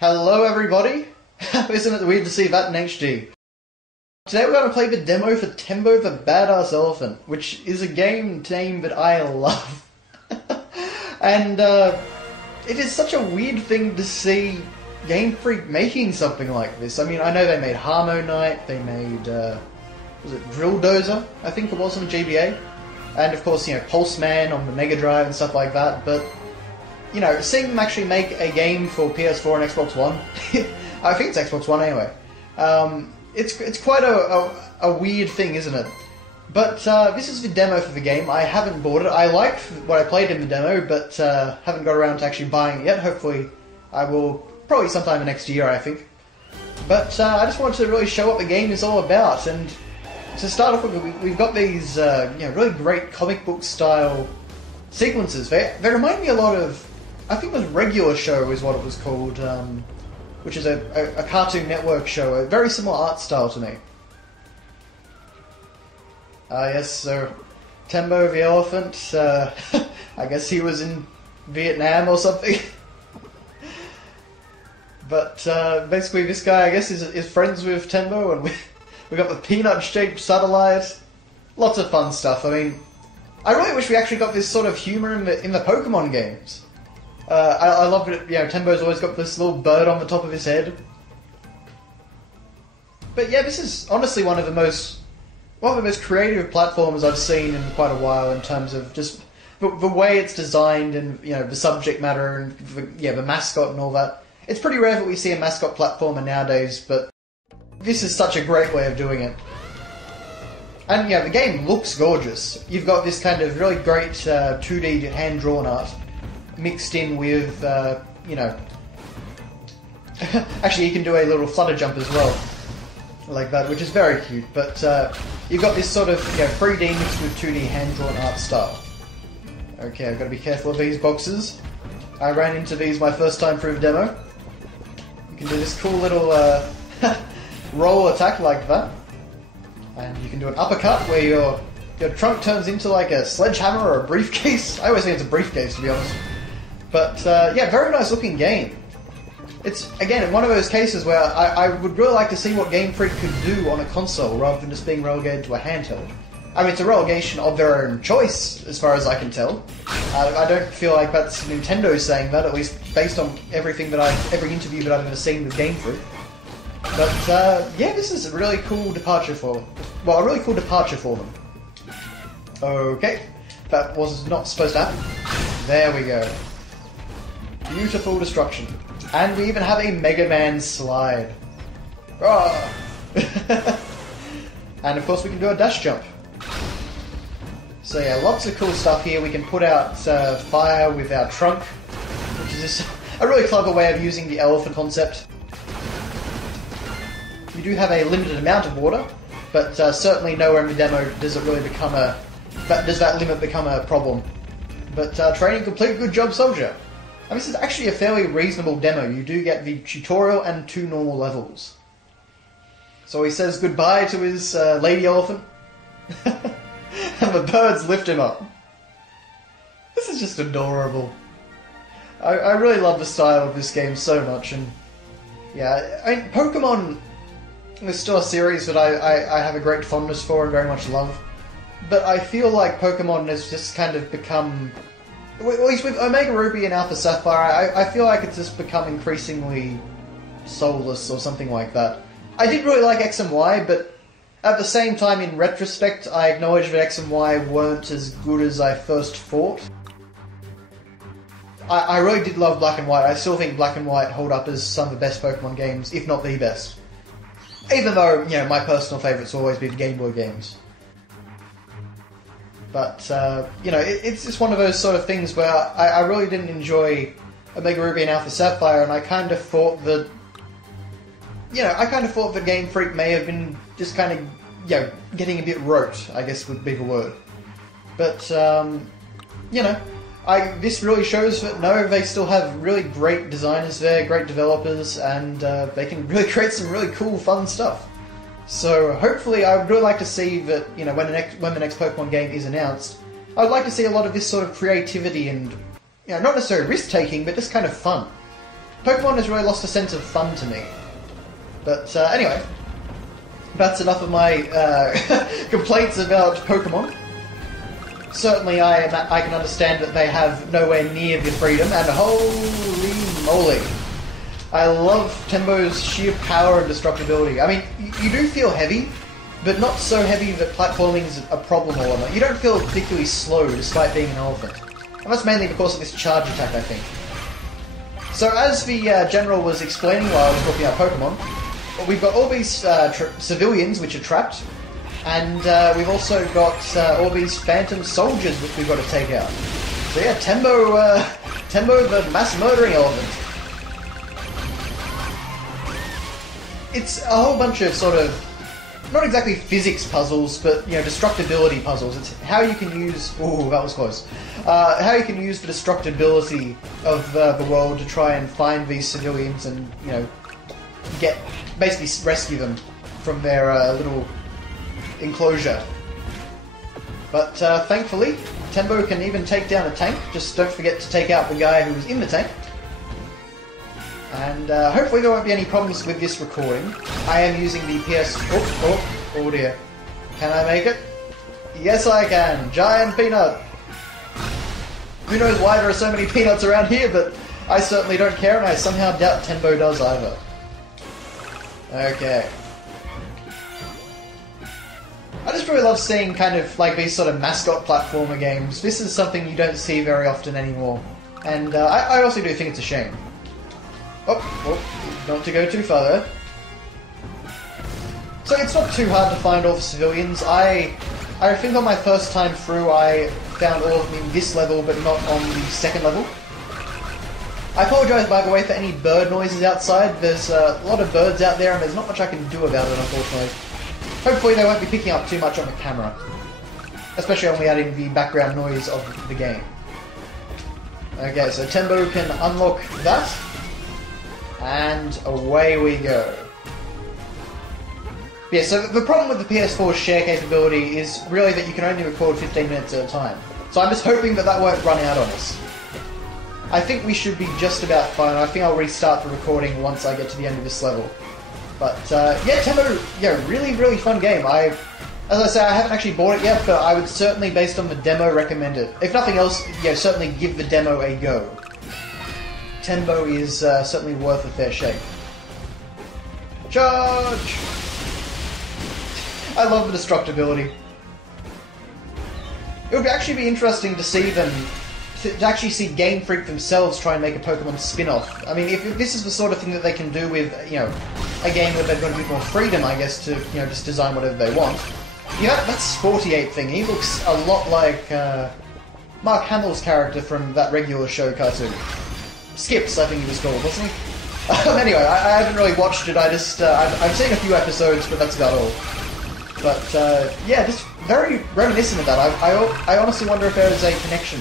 Hello everybody! Isn't it weird to see that in HD? Today we're going to play the demo for Tembo the Badass Elephant, which is a game name that I love. And it is such a weird thing to see Game Freak making something like this. I mean, I know they made Harmo Knight, they made, was it Drill Dozer? I think it was on GBA. And of course, you know, Pulse Man on the Mega Drive and stuff like that, but you know, seeing them actually make a game for PS4 and Xbox One, I think it's Xbox One anyway, it's quite a weird thing, isn't it? But this is the demo for the game. I haven't bought it. I like what I played in the demo, but haven't got around to actually buying it yet. Hopefully I will, probably sometime next year, I think. But I just wanted to really show what the game is all about, and to start off with, we've got these you know, really great comic book style sequences. They remind me a lot of, I think it was Regular Show is what it was called, which is a Cartoon Network show, a very similar art style to me. Yes, so Tembo the elephant, I guess he was in Vietnam or something. But basically this guy, I guess, is friends with Tembo, and we got the peanut-shaped satellite. Lots of fun stuff. I mean, I really wish we actually got this sort of humour in the Pokemon games. I love it, you know, Tembo's always got this little bird on the top of his head. But yeah, this is honestly one of the most creative platforms I've seen in quite a while in terms of just the way it's designed and, you know, the subject matter and the mascot and all that. It's pretty rare that we see a mascot platformer nowadays, but this is such a great way of doing it. And yeah, the game looks gorgeous. You've got this kind of really great 2D hand-drawn art mixed in with, you know... Actually, you can do a little flutter jump as well, like that, which is very cute. But you've got this sort of, you know, 3D mixed with 2D hand-drawn art style. Okay, I've got to be careful of these boxes. I ran into these my first time through the demo. You can do this cool little roll attack like that. And you can do an uppercut where your trunk turns into like a sledgehammer or a briefcase. I always think it's a briefcase, to be honest. But yeah, very nice looking game. It's, again, one of those cases where I would really like to see what Game Freak could do on a console rather than just being relegated to a handheld. I mean, it's a relegation of their own choice, as far as I can tell. I don't feel like that's Nintendo saying that, at least based on every interview that I've ever seen with Game Freak. But yeah, this is a really cool departure for them. Well, a really cool departure for them. Okay, that was not supposed to happen. There we go. Beautiful destruction. And we even have a Mega Man slide. Oh. And of course we can do a dash jump. So yeah, lots of cool stuff here. We can put out fire with our trunk, which is just a really clever way of using the elephant concept. You do have a limited amount of water, but certainly nowhere in the demo does it really become does that limit become a problem. But training complete, good job, soldier. And this is actually a fairly reasonable demo. You do get the tutorial and 2 normal levels. So he says goodbye to his lady elephant, and the birds lift him up. This is just adorable. I really love the style of this game so much, and yeah, I mean, Pokemon is still a series that I have a great fondness for and very much love, but I feel like Pokemon has just kind of become, at least with Omega Ruby and Alpha Sapphire, I feel like it's just become increasingly soulless or something like that. I did really like X and Y, but at the same time, in retrospect, I acknowledge that X and Y weren't as good as I first thought. I really did love Black and White. I still think Black and White hold up as some of the best Pokemon games, if not the best. Even though, you know, my personal favourites will always be the Game Boy games. But, you know, it's just one of those sort of things where I really didn't enjoy Omega Ruby and Alpha Sapphire, and I kind of thought that, you know, that Game Freak may have been just kind of, you know, getting a bit rote, I guess would be the word. But, you know, this really shows that, no, they still have really great designers there, great developers, and they can really create some really cool, fun stuff. So hopefully, I would really like to see that, you know, when the next Pokemon game is announced, I would like to see a lot of this sort of creativity and, you know, not necessarily risk-taking, but just kind of fun. Pokemon has really lost a sense of fun to me. But anyway, that's enough of my complaints about Pokemon. Certainly I can understand that they have nowhere near the freedom, and holy moly, I love Tembo's sheer power and destructibility. I mean, you do feel heavy, but not so heavy that platforming is a problem or whatnot. You don't feel particularly slow despite being an elephant. And that's mainly because of this charge attack, I think. So as the General was explaining while I was talking about Pokemon, we've got all these civilians which are trapped, and we've also got all these phantom soldiers which we've got to take out. So yeah, Tembo the mass murdering elephant. It's a whole bunch of sort of, not exactly physics puzzles, but, you know, destructibility puzzles. It's how you can use... Ooh, that was close. How you can use the destructibility of the world to try and find these civilians and, you know, basically rescue them from their little enclosure. But thankfully, Tembo can even take down a tank. Just don't forget to take out the guy who was in the tank. And hopefully there won't be any problems with this recording. I am using the PS... Oh dear. Can I make it? Yes I can! Giant peanut! Who knows why there are so many peanuts around here, but I certainly don't care, and I somehow doubt Tembo does either. Okay. I just really love seeing kind of like these sort of mascot platformer games. This is something you don't see very often anymore. And I also do think it's a shame. Oh, not to go too far there. So it's not too hard to find all the civilians. I think on my first time through I found all of them in this level, but not on the second level. I apologise, by the way, for any bird noises outside. There's a lot of birds out there, and there's not much I can do about it, unfortunately. Hopefully they won't be picking up too much on the camera. Especially when we add in the background noise of the game. Okay, so Tembo can unlock that. And away we go. Yeah, so the problem with the PS4's share capability is really that you can only record 15 minutes at a time. So I'm just hoping that that won't run out on us. I think we should be just about fine. I think I'll restart the recording once I get to the end of this level. But yeah, Tembo, yeah, really, really fun game. As I say, I haven't actually bought it yet, but I would certainly, based on the demo, recommend it. If nothing else, yeah, certainly give the demo a go. Tembo is certainly worth a fair shake. Charge! I love the destructibility. It would actually be interesting to see them, to actually see Game Freak themselves try and make a Pokemon spin-off. I mean, if this is the sort of thing that they can do with, you know, a game where they've got a bit more freedom, I guess, to, you know, just design whatever they want. Yeah, that Sporty-Ape thing, he looks a lot like Mark Hamill's character from that regular show cartoon. Skips, I think he was called, wasn't he? Anyway, I haven't really watched it, I've seen a few episodes, but that's about all. But, yeah, just very reminiscent of that. I honestly wonder if there is a connection.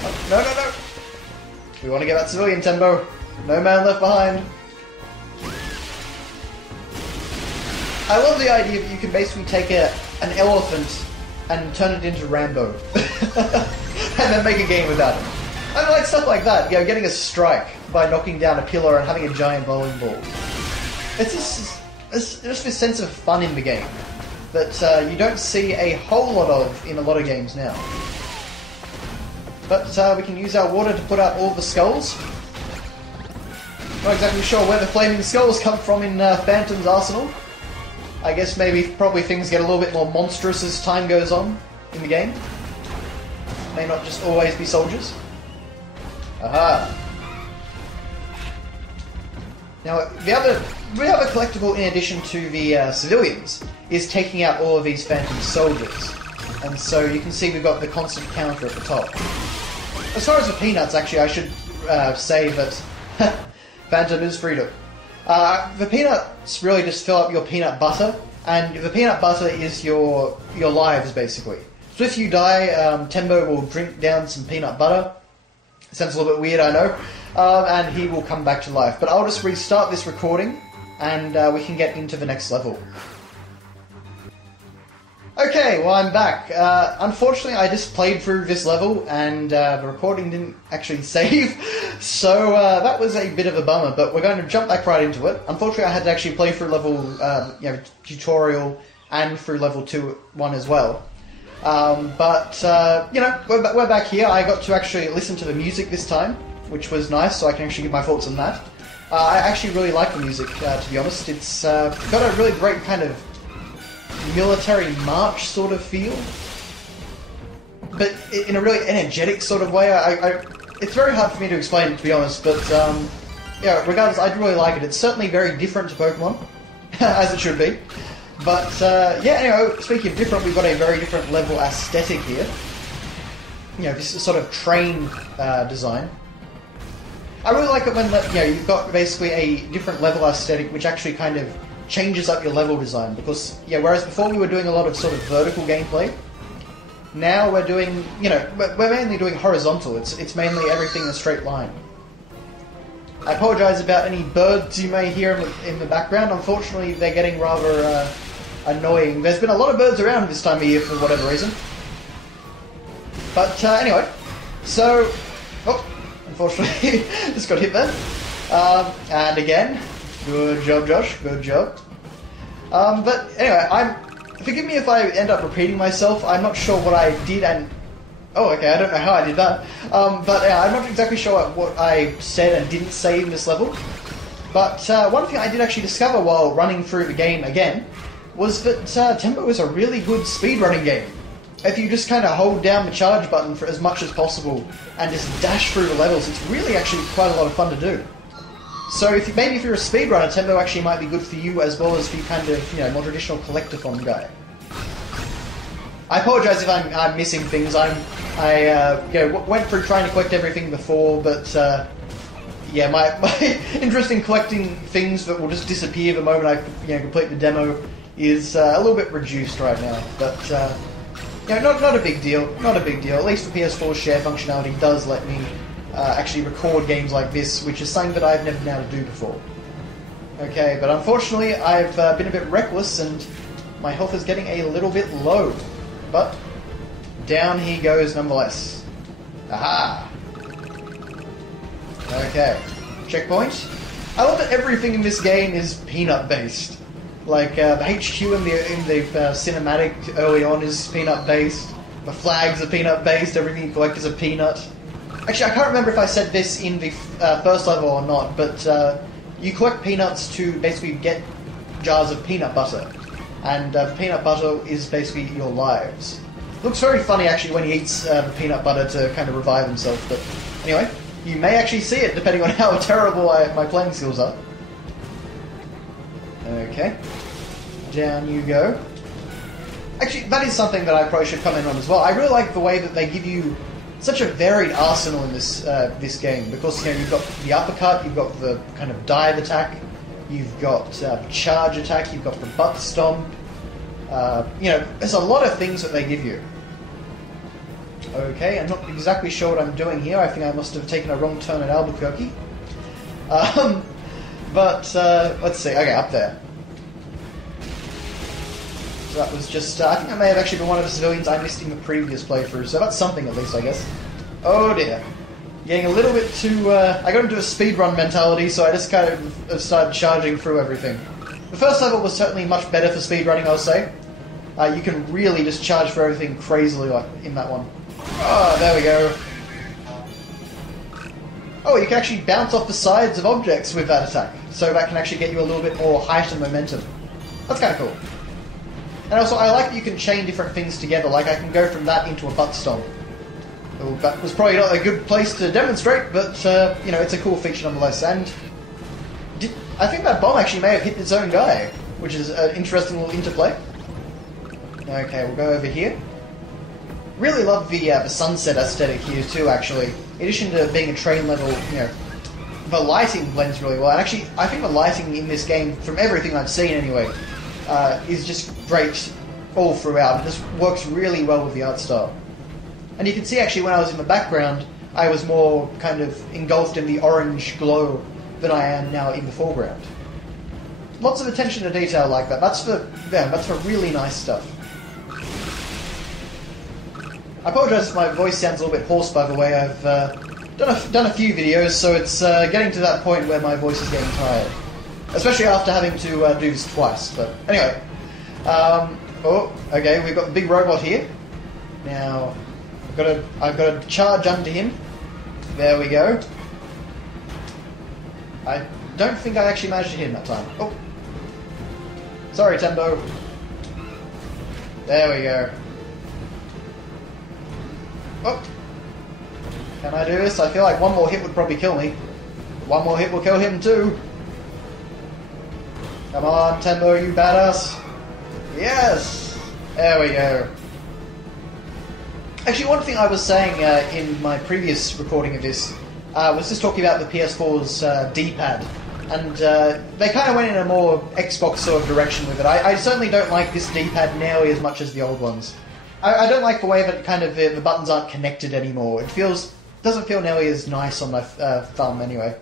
Oh, no! We want to get that civilian, Tembo. No man left behind. I love the idea that you can basically take an elephant and turn it into Rambo. And then make a game without him. I like stuff like that, you know, getting a strike by knocking down a pillar and having a giant bowling ball. It's just this sense of fun in the game that you don't see a whole lot of in a lot of games now. But we can use our water to put out all the skulls. Not exactly sure where the flaming skulls come from in Phantom's arsenal. I guess probably things get a little bit more monstrous as time goes on in the game. May not just always be soldiers. Aha! Now, the other collectible, in addition to the civilians, is taking out all of these phantom soldiers. And so you can see we've got the constant counter at the top. As far as the peanuts, actually, I should say that Phantom is freedom. The peanuts really just fill up your peanut butter, and the peanut butter is your lives, basically. So if you die, Tembo will drink down some peanut butter. Sounds a little bit weird, I know. And he will come back to life. But I'll just restart this recording, and we can get into the next level. Okay, well I'm back. Unfortunately I just played through this level and the recording didn't actually save, so that was a bit of a bummer, but we're going to jump back right into it. Unfortunately I had to actually play through level, tutorial and through level 1 as well. We're back here. I got to actually listen to the music this time, which was nice, so I can actually give my thoughts on that. I actually really like the music, to be honest. It's got a really great kind of military march sort of feel, but in a really energetic sort of way. It's very hard for me to explain it, to be honest, but regardless, I really like it. It's certainly very different to Pokemon, as it should be. But anyway, speaking of different, we've got a very different level aesthetic here. This is sort of train design. I really like it when you've got basically a different level aesthetic, which actually kind of changes up your level design, because whereas before we were doing a lot of sort of vertical gameplay, now we're doing we're mainly doing horizontal. It's mainly everything in a straight line. I apologise about any birds you may hear in the background. Unfortunately, they're getting rather annoying. There's been a lot of birds around this time of year for whatever reason. But anyway, so unfortunately just got hit there, and again. Good job, Josh. Good job. But anyway, forgive me if I end up repeating myself. I'm not sure what I did and... Oh, okay, I don't know how I did that. I'm not exactly sure what I said and didn't say in this level. But one thing I did actually discover while running through the game again was that Tembo is a really good speedrunning game. If you just kind of hold down the charge button for as much as possible and just dash through the levels, it's really actually quite a lot of fun to do. So maybe if you're a speedrunner, Tembo actually might be good for you, as well as the kind of more traditional collectathon guy. I apologise if I'm missing things. I went through trying to collect everything before, but my interest in collecting things that will just disappear the moment I complete the demo is a little bit reduced right now. But not a big deal. Not a big deal. At least the PS4's share functionality does let me actually record games like this, which is something that I've never been able to do before. Okay, but unfortunately I've been a bit reckless and my health is getting a little bit low. But down he goes nonetheless. Aha! Okay, checkpoint. I love that everything in this game is peanut based. Like the HQ in the cinematic early on is peanut based. The flags are peanut based. Everything you collect is a peanut. Actually, I can't remember if I said this in the first level or not, but you collect peanuts to basically get jars of peanut butter. And peanut butter is basically your lives. Looks very funny, actually, when he eats the peanut butter to kind of revive himself, but anyway, you may actually see it, depending on how terrible my playing skills are. Okay. Down you go. Actually, that is something that I probably should comment on as well. I really like the way that they give you such a varied arsenal in this game, because you've got the uppercut, you've got the kind of dive attack, you've got charge attack, you've got the butt stomp. There's a lot of things that they give you. Okay, I'm not exactly sure what I'm doing here. I think I must have taken a wrong turn at Albuquerque. Let's see. Okay, up there. So that was just... I think I may have actually been one of the civilians I missed in the previous playthrough, so that's something at least, I guess. Oh dear. Getting a little bit too... I got into a speedrun mentality, so I just kind of started charging through everything. The first level was certainly much better for speedrunning, I'll say. You can really just charge for everything crazily like in that one. Oh, there we go. Oh, you can actually bounce off the sides of objects with that attack, so that can actually get you a little bit more height and momentum. That's kind of cool. And also, I like that you can chain different things together, like I can go from that into a butt stomp. Well, that was probably not a good place to demonstrate, but, it's a cool feature nonetheless. And I think that bomb actually may have hit its own guy, which is an interesting little interplay. Okay, we'll go over here. Really love the sunset aesthetic here too, actually. In addition to being a train level, the lighting blends really well. And actually, I think the lighting in this game, from everything I've seen anyway, is just great all throughout. It just works really well with the art style. And you can see actually when I was in the background, I was more kind of engulfed in the orange glow than I am now in the foreground. Lots of attention to detail like that. That's for really nice stuff. I apologise if my voice sounds a little bit hoarse, by the way. I've done a few videos, so it's getting to that point where my voice is getting tired. Especially after having to do this twice. But anyway. Oh, okay, we've got the big robot here. Now, I've got to charge under him. There we go. I don't think I actually managed to hit him that time. Oh. Sorry, Tembo. There we go. Oh. Can I do this? I feel like one more hit would probably kill me. One more hit will kill him too. Come on, Tembo, you badass. Yes! There we go. Actually, one thing I was saying in my previous recording of this was just talking about the PS4's D-pad. And they kind of went in a more Xbox sort of direction with it. I certainly don't like this D-pad nearly as much as the old ones. I don't like the way that kind of the buttons aren't connected anymore. It doesn't feel nearly as nice on my thumb anyway.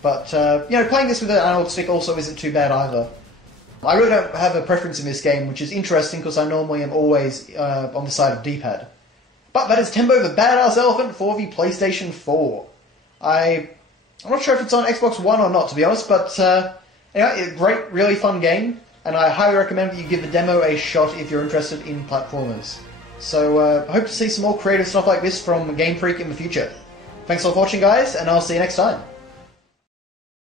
But, you know, playing this with an analog stick also isn't too bad either. I really don't have a preference in this game, which is interesting because I normally am always on the side of D-pad. But that is Tembo the Badass Elephant for the PlayStation 4. I'm not sure if it's on Xbox One or not, to be honest, but anyway, a great, really fun game, and I highly recommend that you give the demo a shot if you're interested in platformers. So I hope to see some more creative stuff like this from Game Freak in the future. Thanks for watching, guys, and I'll see you next time.